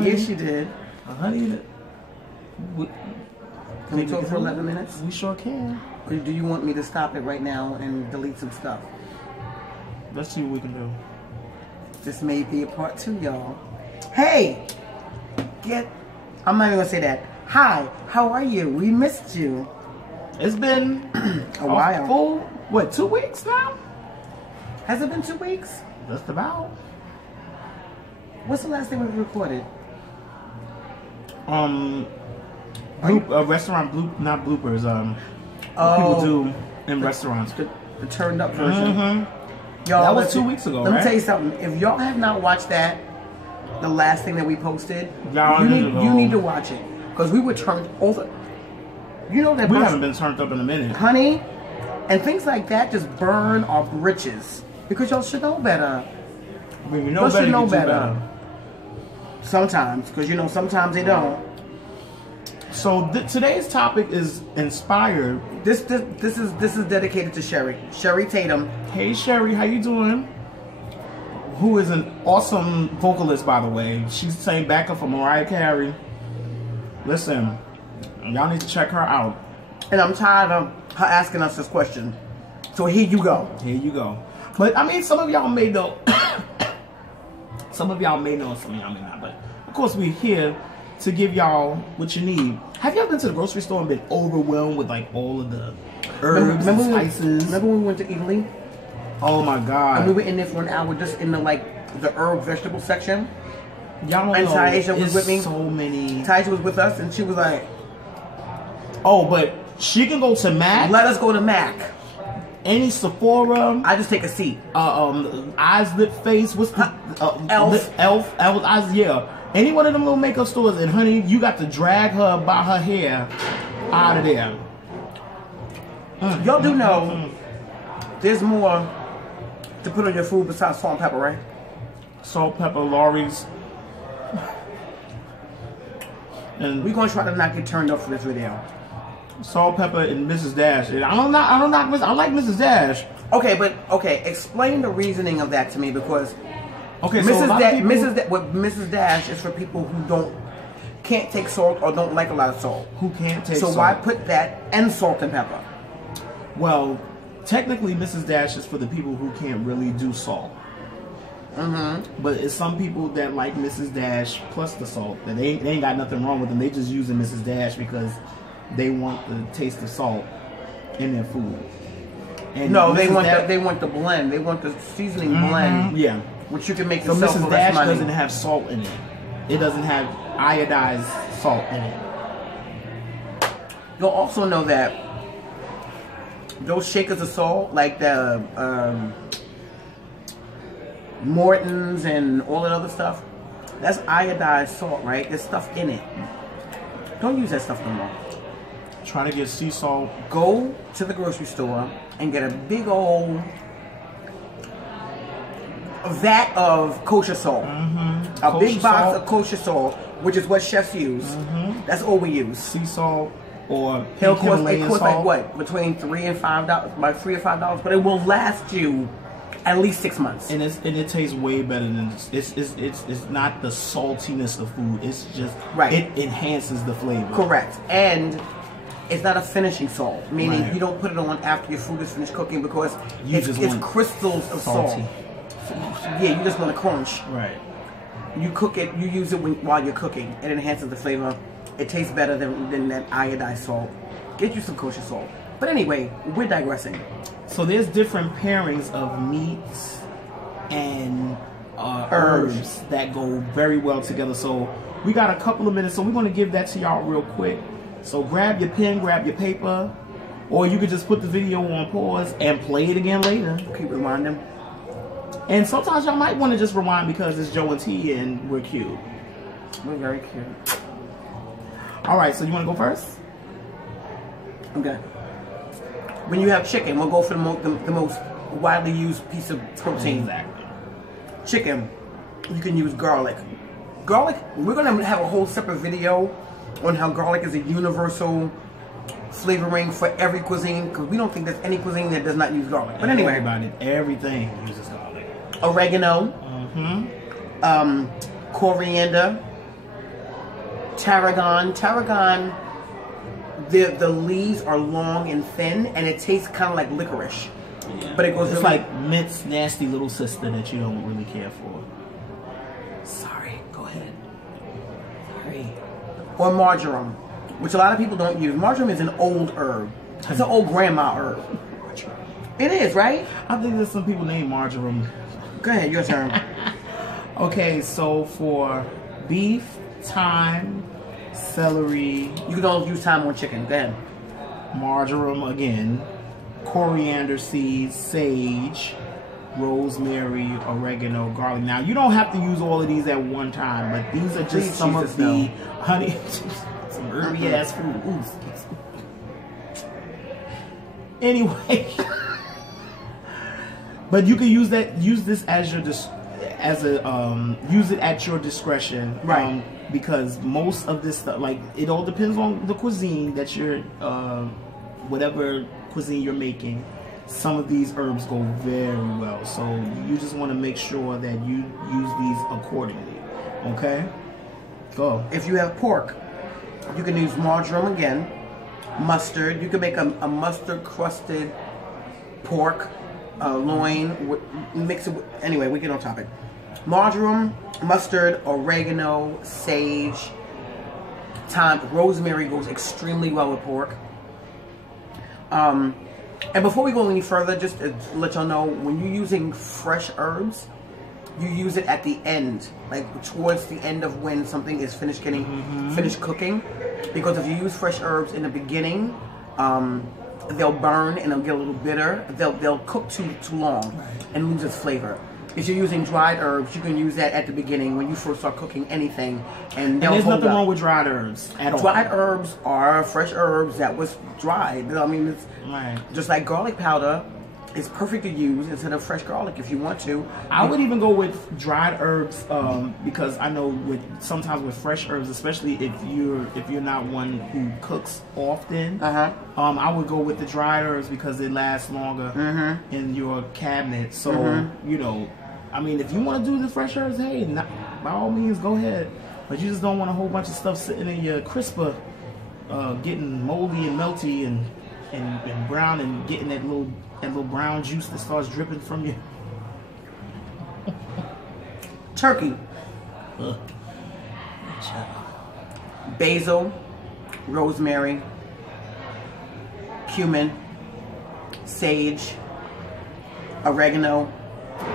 honey. Yes, you did. Honey. Can we talk for 11 minutes? We sure can. Or do you want me to stop it right now and delete some stuff? Let's see what we can do. This may be a part 2, y'all. Hey! I'm not even gonna say that. Hi, how are you? We missed you. It's been a while. Full, what, 2 weeks now? Has it been 2 weeks? Just about. What's the last thing we recorded? Restaurant not bloopers. What people do in restaurants. The turned up version. Y'all, that was 2 weeks ago. Let me tell you something. If y'all have not watched that, the last thing that we posted, you need to watch it because we were turned over. You know that we haven't been turned up in a minute, honey, and things like that just burn our britches because y'all should know better. When you know better, you do better. Sometimes, because you know sometimes they don't. So today's topic is inspired. This is dedicated to Sherry Tatum. Hey Sherry, how you doing? Who is an awesome vocalist, by the way. She's sang backup for Mariah Carey. Listen, y'all need to check her out. And I'm tired of her asking us this question. So here you go. Here you go. But I mean, some of y'all may know. Some of y'all may know, some of y'all may not. But of course, we're here to give y'all what you need. Have you ever been to the grocery store and been overwhelmed with like all of the herbs and spices? Remember when we went to Italy? Oh my God. And we were in there for an hour just in the the herb vegetable section. Y'all and know, Taisha was with me. So many. Taisha was with us and she was like, oh, but she can go to Mac. Let us go to Mac. Any Sephora. I just take a seat. Eyes, lip, face. What's the Elf. Eyes, yeah. Any one of them little makeup stores, and honey, you got to drag her by her hair out of there. Y'all do know there's more to put on your food besides salt and pepper, right? Salt, pepper, Lorry's. And we're gonna try to not get turned up for this video. Salt, pepper, and Mrs. Dash. I don't like Mrs. Dash. Okay, explain the reasoning of that to me because okay, Mrs. Dash is for people who can't take salt or don't like a lot of salt. Who can't take salt. So why put that and salt and pepper? Well, technically Mrs. Dash is for the people who can't really do salt. But it's some people that like Mrs. Dash plus the salt. That they ain't got nothing wrong with them. They just using Mrs. Dash because they want the taste of salt in their food. And no, they want the blend. They want the seasoning blend. Yeah. Which you can make so yourself Mrs. for Dash less money. doesn't have salt in it. It doesn't have iodized salt in it. You'll also know that those shakers of salt, like the Morton's and all that other stuff, that's iodized salt, right? There's stuff in it. Don't use that stuff no more. Try to get sea salt. Go to the grocery store and get a big old vat of kosher salt. A big box of kosher salt, which is what chefs use. That's all we use. Sea salt or it costs like what? Between $3 and $5, like $3 or $5, but it will last you at least 6 months. And it tastes way better than it's not the saltiness of food. It's just it enhances the flavor. Correct. And it's not a finishing salt, meaning you don't put it on after your food is finished cooking because it's crystals of salt. Yeah, you just want to crunch. Right. You cook it, you use it while you're cooking. It enhances the flavor. It tastes better than that iodized salt. Get you some kosher salt. But anyway, we're digressing. So there's different pairings of meats and herbs that go very well together. So we got a couple of minutes, so we're going to give that to y'all real quick. So grab your pen, grab your paper, or you could just put the video on pause and play it again later. Keep rewinding. And sometimes y'all might want to just rewind because it's Joe and T and we're cute. We're very cute. Alright, so you want to go first? Okay. When you have chicken, we'll go for the most widely used piece of protein. Exactly. Chicken, you can use garlic. Garlic, we're going to have a whole separate video on how garlic is a universal flavoring for every cuisine, because we don't think there's any cuisine that does not use garlic. But anyway, everything uses garlic. Oregano, coriander, Tarragon. Tarragon, the leaves are long and thin, and it tastes kind of like licorice. Yeah. But it goes it's really, like mint's nasty little sister that you don't really care for. Sorry, go ahead. Sorry. Or marjoram, which a lot of people don't use. Marjoram is an old herb. It's an old grandma herb. It is, right? I think there's some people named marjoram. Go ahead, your turn. Okay, so for beef, thyme, celery, You can only use thyme on chicken. Go ahead. marjoram again, coriander seeds, sage, rosemary, oregano, garlic. Now, you don't have to use all of these at one time, but these are just Please, some Jesus, of the no. honey, some herby ass food. Ooh. Anyway, but you can use this as your use it at your discretion, Right. because most of this stuff, like, it all depends on the cuisine that you're, whatever cuisine you're making. Some of these herbs go very well, so you just want to make sure that you use these accordingly. Okay, go. If you have pork, you can use marjoram again. Mustard. You can make a mustard crusted pork loin. Mix it with, anyway, we get on topic. Marjoram, mustard, oregano, sage, thyme, rosemary goes extremely well with pork. And before we go any further, just to let y'all know, when you're using fresh herbs, you use it at the end, like towards the end of when something is finished finished cooking. Because if you use fresh herbs in the beginning, they'll burn and they'll get a little bitter. They'll cook too long and lose its flavor. If you're using dried herbs, you can use that at the beginning when you first start cooking anything, and there's nothing wrong with dried herbs at all. Dried herbs are fresh herbs that was dried. I mean, it's just like garlic powder. It's perfect to use instead of fresh garlic if you want to. I would even go with dried herbs because I know sometimes with fresh herbs, especially if you're not one who cooks often, I would go with the dried herbs because it lasts longer in your cabinet. So you know, I mean, if you want to do the fresh herbs, hey, by all means, go ahead. But you just don't want a whole bunch of stuff sitting in your crisper, getting moldy and melty and brown and getting that little brown juice that starts dripping from you. Turkey. Basil, rosemary, cumin, sage, oregano,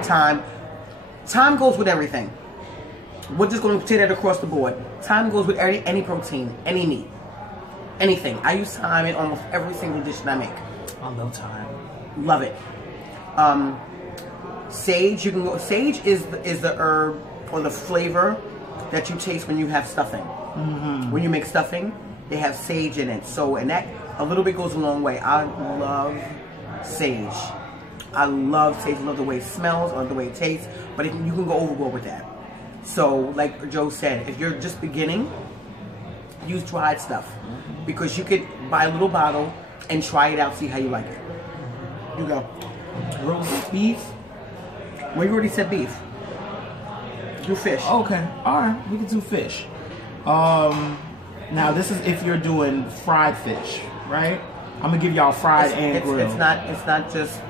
thyme. Thyme goes with everything. We're just going to say that across the board. Thyme goes with any protein, any meat, anything. I use thyme in almost every single dish that I make. I love thyme. Love it. Sage, you can go. Sage is the herb or the flavor that you taste when you have stuffing. When you make stuffing, they have sage in it. So, and that a little bit goes a long way. I love sage. I love sage. I love the way it smells. I love the way it tastes. But you can go overboard with that. So, like Joe said, if you're just beginning, use dried stuff because you could buy a little bottle and try it out, see how you like it. You go. Roast beef? Well, you already said beef. Do fish. Okay. Alright. We can do fish. Now this is if you're doing fried fish, right? I'm gonna give y'all fried and grilled. It's not just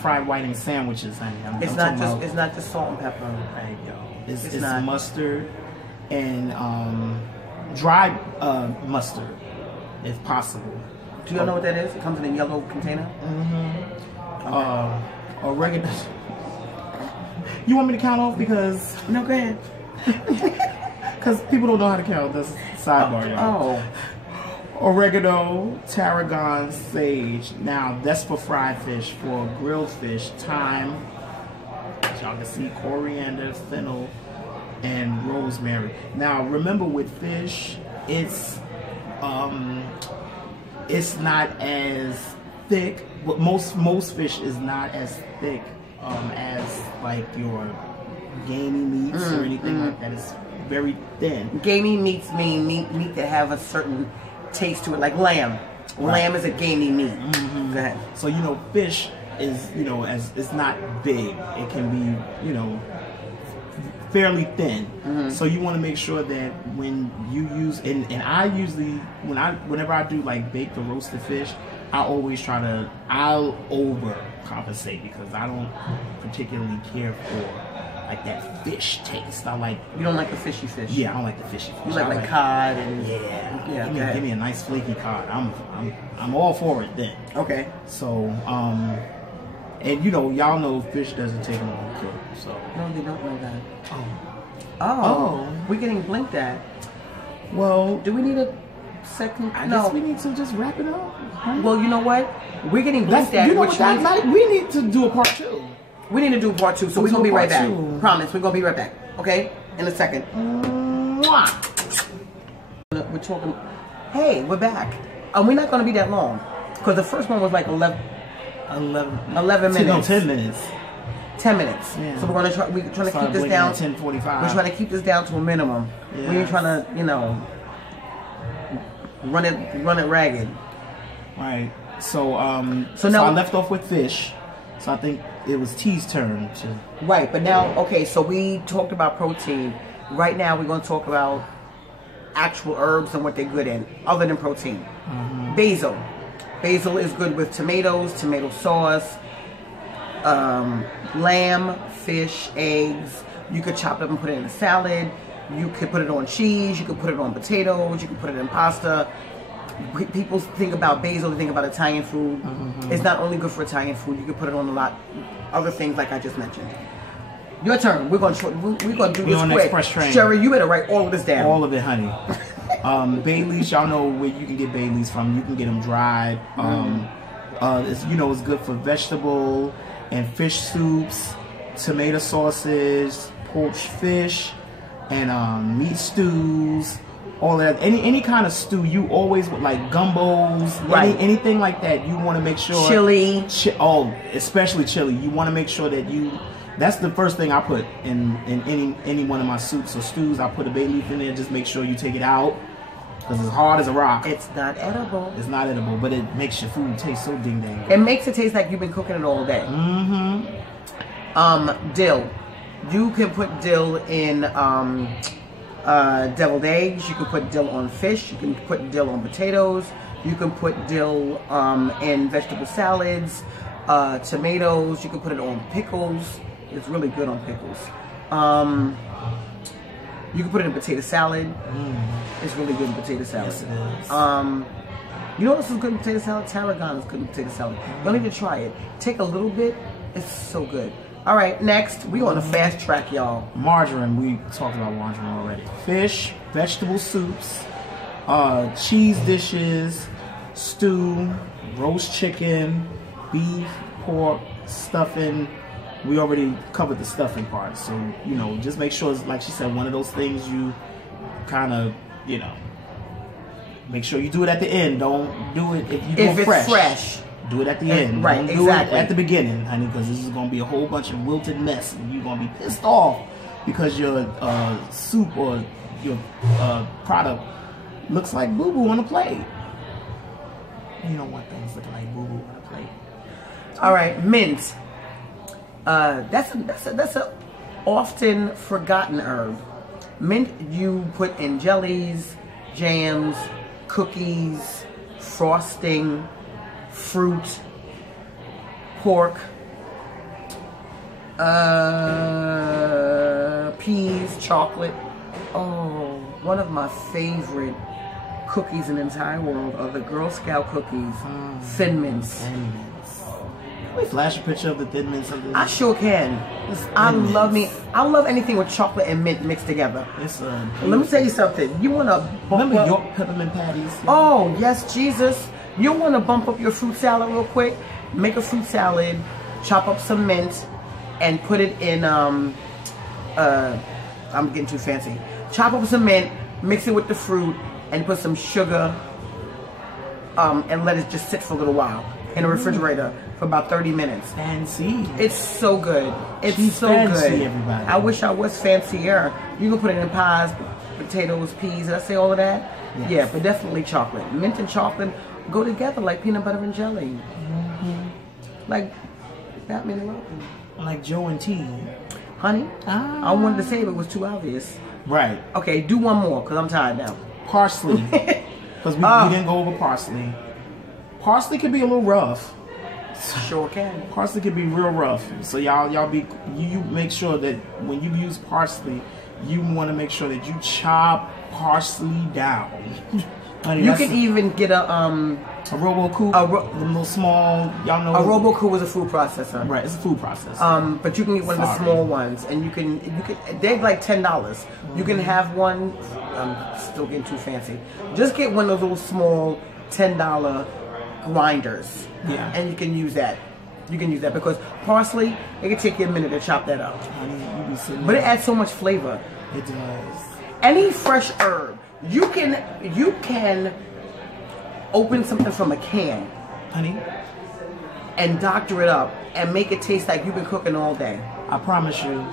fried whiting sandwiches, honey. It's not just salt and pepper. There you go. It's not mustard and dried mustard, if possible. Do you know what that is? It comes in a yellow container. Oregano. You want me to count off because No, go ahead. because people don't know how to count. That's sidebar, y'all. Oregano, tarragon, sage. Now that's for fried fish. For grilled fish, thyme. As y'all can see, coriander, fennel, and rosemary. Now remember, with fish, it's not as thick. But most fish is not as thick as like your gamey meats or anything like that. It's very thin. Gamey meats mean meat that have a certain taste to it, like lamb. Right. Lamb is a gamey meat. Go ahead. So fish is as it's not big. It can be fairly thin. So you want to make sure that when you use, and I usually, whenever I do like baked or roasted fish, I'll overcompensate because I don't particularly care for like that fish taste. You don't like the fishy fish? Yeah, I don't like the fishy fish. You like cod and give me a nice flaky cod. I'm all for it then. Okay. So and y'all know fish doesn't take long to cook. So no, they don't know that. Oh, we're getting blinked at. Well, do we need a second? I guess we need to just wrap it up. Well, you know what? We're getting blinked at. We need to do a part 2. We need to do part 2, so we're gonna be right back. Promise, we're gonna be right back. Okay? In a second. We're talking. Hey, we're back. We're not gonna be that long because the first one was like 11 minutes. No, 10 minutes. 10 minutes. Yeah. So we're trying to keep this down. 10:45. We're trying to keep this down to a minimum. Yeah. We ain't trying to, run it ragged. Right. So now I left off with fish. So I think it was T's turn to. Right, but now, okay, so we talked about protein. Right now we're going to talk about actual herbs and what they're good in, other than protein. Basil. Basil is good with tomatoes, tomato sauce, lamb, fish, eggs. You could chop it up and put it in a salad. You could put it on cheese. You could put it on potatoes. You could put it in pasta. People think about basil, they think about Italian food. It's not only good for Italian food. You can put it on a lot other things like I just mentioned. Your turn. We're gonna do this on quick. Express train. Sherry, you better write all of this down. All of it, honey. Bay leaves, y'all know where you can get bay leaves from. You can get them dried. It's good for vegetable and fish soups, tomato sauces, poached fish, and meat stews. All of that, any kind of stew, you always with like gumbos, right? Anything like that, you want to make sure. Chili. Especially chili. You want to make sure that that's the first thing I put in any one of my soups or stews. I put a bay leaf in there. Just make sure you take it out because it's hard as a rock. It's not edible. It's not edible, but it makes your food taste so ding dang. It makes it taste like you've been cooking it all day. Dill. You can put dill in. Deviled eggs. You can put dill on fish. You can put dill on potatoes. You can put dill in vegetable salads, tomatoes. You can put it on pickles. It's really good on pickles. You can put it in potato salad. It's really good in potato salad. Yes, it is. You know what else is good in potato salad? Tarragon is good in potato salad. Don't even try it. Take a little bit. It's so good. All right, next, we on a fast track, y'all. Margarine, we talked about margarine already. Fish, vegetable soups, cheese dishes, stew, roast chicken, beef, pork, stuffing. We already covered the stuffing part, so, just make sure it's, like she said, one of those things you kind of, make sure you do it at the end. Don't do it if it's fresh. Do it at the end. Right, Don't do exactly. it at the beginning, honey, because this is going to be a whole bunch of wilted mess, and you're going to be pissed off because your soup or your product looks like boo-boo on a plate. You don't want things looking like boo-boo on a plate. All right, mint. That's a often forgotten herb. Mint you put in jellies, jams, cookies, frosting, fruit, pork, peas, chocolate. Oh, one of my favorite cookies in the entire world are the Girl Scout cookies, Thin Mints. Can we flash a picture of the Thin Mints? I sure can. I love anything with chocolate and mint mixed together. Let me tell you something. You want to remember York peppermint patties? Oh yes, Jesus. You want to bump up your fruit salad real quick? Make a fruit salad, chop up some mint, and put it in. I'm getting too fancy. Chop up some mint, mix it with the fruit, and put some sugar, and let it just sit for a little while in the refrigerator for about 30 minutes. Fancy. It's so good. It's so fancy, good. Everybody. I wish I was fancier. You can put it in pies, potatoes, peas. Did I say all of that? Yes. Yeah, but definitely chocolate. Mint and chocolate go together like peanut butter and jelly. Like Batman and Robin. Like Joe and T. Honey, I wanted to say it, but it was too obvious. Right. Okay, do one more, because I'm tired now. Parsley. Because we didn't go over parsley. Parsley can be a little rough. Sure can. Parsley can be real rough. So you make sure that when you use parsley, you want to make sure that you chop parsley down. Honey, you can even get a Robocoup, the little small, y'all know. A Robocoup is a food processor. Right, it's a food processor. But you can get one of the small ones, and you can they're like $10. You can have one. I'm still getting too fancy. Just get one of those little small $10 grinders. Yeah. And you can use that. You can use that because parsley, it can take you a minute to chop that up. Honey, you be sitting but there. it adds so much flavor. It does. Any fresh herb, you can open something from a can, honey, and doctor it up and make it taste like you've been cooking all day. I promise you.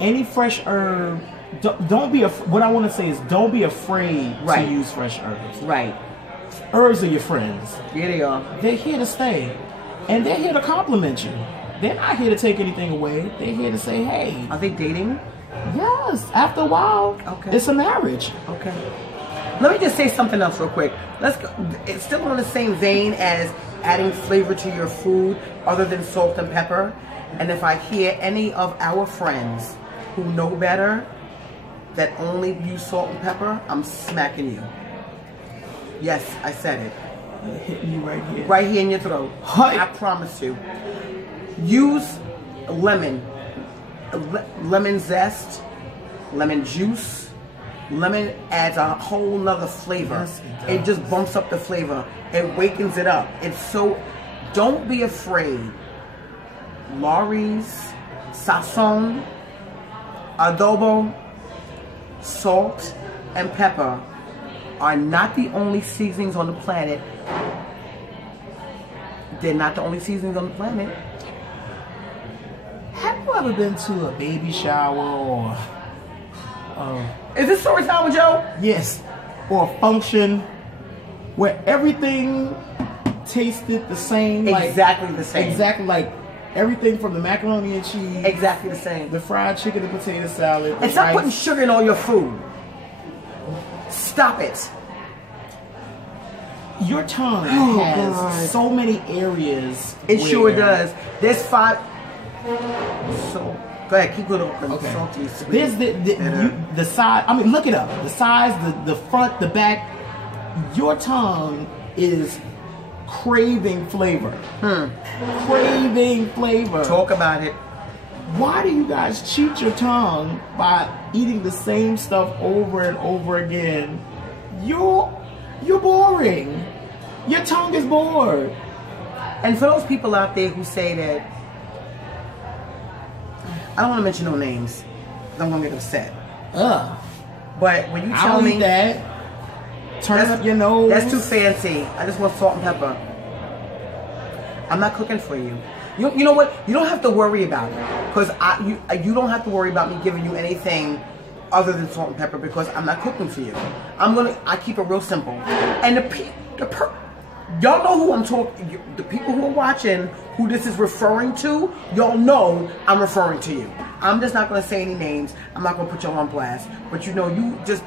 Any fresh herb, don't be what I want to say is don't be afraid to use fresh herbs. Right. Herbs are your friends. Here they are. They're here to stay. And they're here to compliment you. They're not here to take anything away. They're here to say, hey. Are they dating? Yes. After a while, it's a marriage. Okay. Let me just say something else real quick. Let's go. It's still on the same vein as adding flavor to your food other than salt and pepper. And if I hear any of our friends who know better that only use salt and pepper, I'm smacking you. Yes, I said it. Hitting you right here. Right here in your throat. Hi. I promise you. Use lemon zest, lemon juice. Lemon adds a whole nother flavor. Yes, it just bumps up the flavor. It wakens it up. It's so, don't be afraid. Laurie's, sazon, adobo, salt, and pepper are not the only seasonings on the planet. They're not the only seasonings on the planet. Have you ever been to a baby shower or is this story time with Joe? Yes, or a function where everything tasted the same? Exactly the same. Exactly like everything from the macaroni and cheese. Exactly the same. The fried chicken and potato salad. And stop putting sugar in all your food. Stop it. Your tongue has so many areas. It sure does. There's 5. So go ahead, keep it open. Okay. Salty, sweet, there's the side. I mean, look it up. The sides, the front, the back. Your tongue is craving flavor. Craving flavor. Talk about it. Why do you guys cheat your tongue by eating the same stuff over and over again? You're boring. Your tongue is bored. And for those people out there who say that, I don't want to mention no names. I'm gonna get upset. But when you tell me that, turn up your nose. That's too fancy. I just want salt and pepper. I'm not cooking for you. You know what? You don't have to worry about it because you don't have to worry about me giving you anything other than salt and pepper because I'm not cooking for you. I keep it real simple. And y'all know who I'm talking. The people who are watching, who this is referring to, y'all know I'm referring to you. I'm just not gonna say any names. I'm not gonna put y'all on blast. But you know, you just,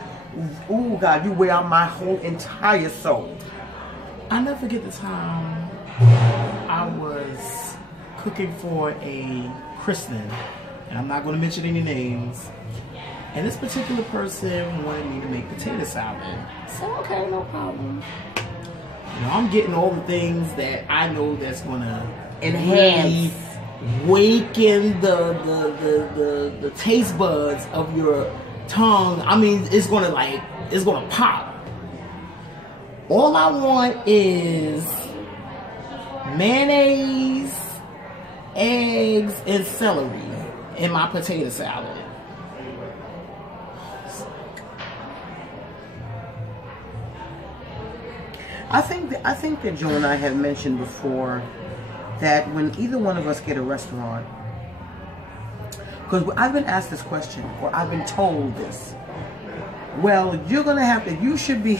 ooh God, you wear out my whole entire soul. I never forget the time I was cooking for a christening, and I'm not going to mention any names, and this particular person wanted me to make potato salad. So okay, no problem. You know, I'm getting all the things that I know that's going to enhance, waken the taste buds of your tongue. I mean, it's going to pop. All I want is mayonnaise, eggs, and celery in my potato salad. I think that Joe and I have mentioned before that when either one of us get a restaurant, because I've been asked this question or I've been told this. Well, you're gonna have to. You should be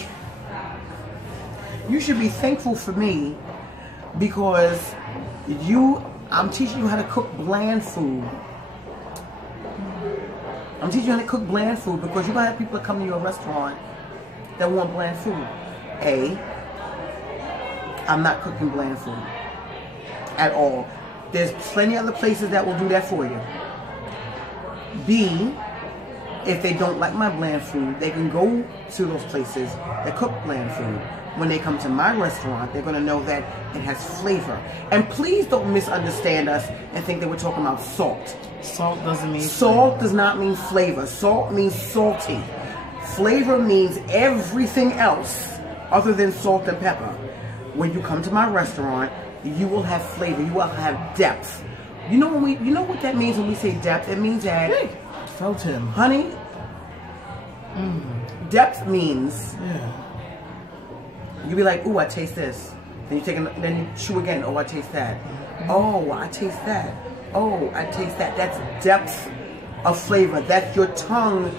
thankful for me because I'm teaching you how to cook bland food. I'm teaching you how to cook bland food because you're gonna have people that come to your restaurant that want bland food. I'm not cooking bland food at all. There's plenty of other places that will do that for you. B, if they don't like my bland food, they can go to those places that cook bland food. When they come to my restaurant, they're going to know that it has flavor. And please don't misunderstand us and think that we're talking about salt. Salt doesn't mean salt flavor. Does not mean flavor. Salt means salty. Flavor means everything else other than salt and pepper. When you come to my restaurant, you will have flavor. You will have depth. You know what that means when we say depth? It means that, hey, felt him, honey. Depth means you be like, ooh, I taste this. Then you then you chew again. Oh, I taste that. Oh, I taste that. Oh, I taste that. That's depth of flavor. That's your tongue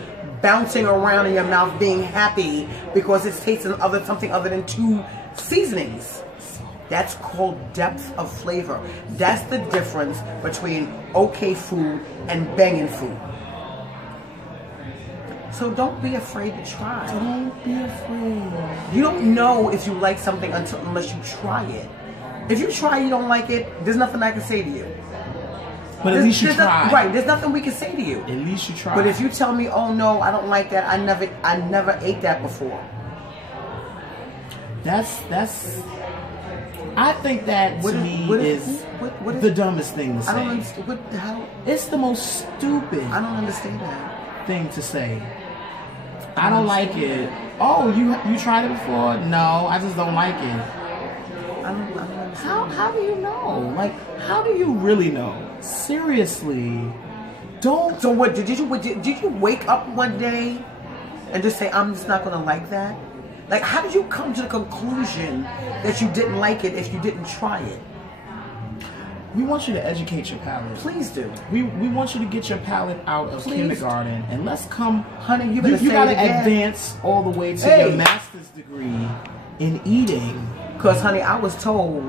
bouncing around in your mouth, being happy because it's tasting something other than 2 seasonings. That's called depth of flavor. That's the difference between okay food and banging food. So don't be afraid to try. Don't be afraid. You don't know if you like something unless you try it. If you try you don't like it, there's nothing I can say to you. But at least you try. Right, there's nothing we can say to you. At least you try. But if you tell me, oh no, I don't like that, I never ate that before. I think that to me is the dumbest thing to say. I don't understand. What the hell? It's the most stupid. I don't understand that thing to say. I don't like it. Oh, you tried it before? No, I just don't like it. I don't understand. How do you know? Like, how do you really know? Seriously, don't. So what? Did you wake up one day and just say, I'm just not gonna like that? Like, how did you come to the conclusion that you didn't like it if you didn't try it? We want you to educate your palate. Please do. We want you to get your palate out of kindergarten and let's come, honey. You gotta advance all the way to your master's degree in eating. Because, honey, I was told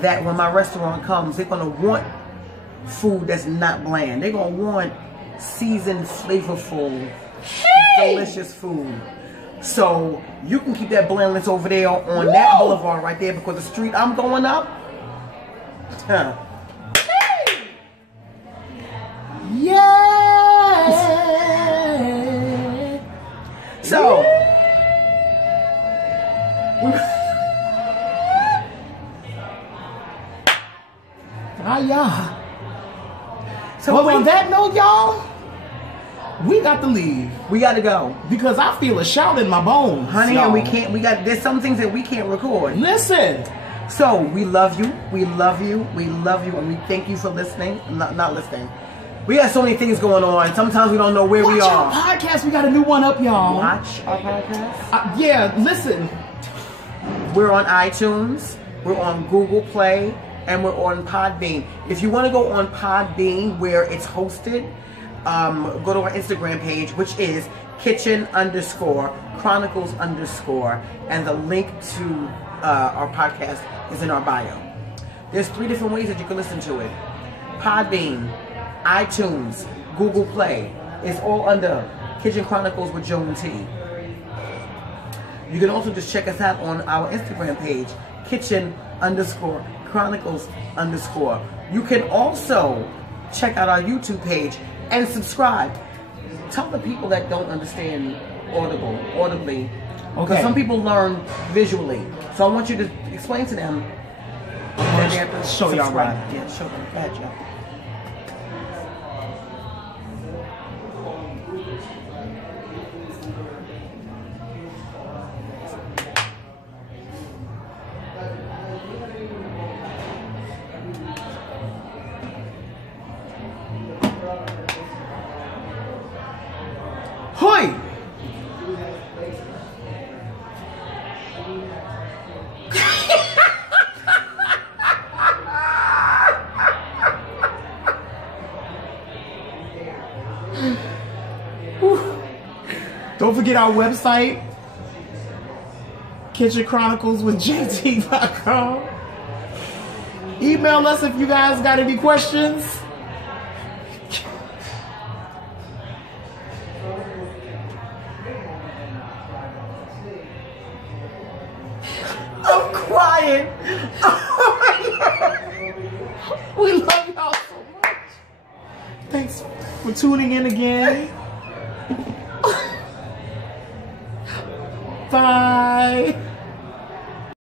that when my restaurant comes, they're gonna want food that's not bland. They're gonna want seasoned, flavorful, delicious food. So you can keep that blandness over there on that boulevard right there because the street I'm going up. Yeah. So So on that note, y'all, we got to leave. We got to go because I feel a shout in my bones, honey, and we can't. There's some things that we can't record. Listen. So we love you. We love you. We love you, and we thank you for listening. Not listening. We got so many things going on. Sometimes we don't know where we are. Watch our podcast. We got a new one up, y'all. Watch our podcast. Yeah. Listen. We're on iTunes. We're on Google Play. And we're on Podbean. If you want to go on Podbean where it's hosted, go to our Instagram page, which is kitchen_chronicles_, and the link to our podcast is in our bio. There's 3 different ways that you can listen to it. Podbean, iTunes, Google Play. It's all under Kitchen Chronicles with Joan T. You can also just check us out on our Instagram page, kitchen_chronicles_. You can also check out our YouTube page and subscribe. Tell the people that don't understand audibly. Okay. Because some people learn visually. So I want you to explain to them. That they have to show y'all right. Yeah, show them. Gotcha. Hoi! Don't forget our website, kitchenchronicleswithjt.com. Email us if you guys got any questions. Thanks for tuning in again.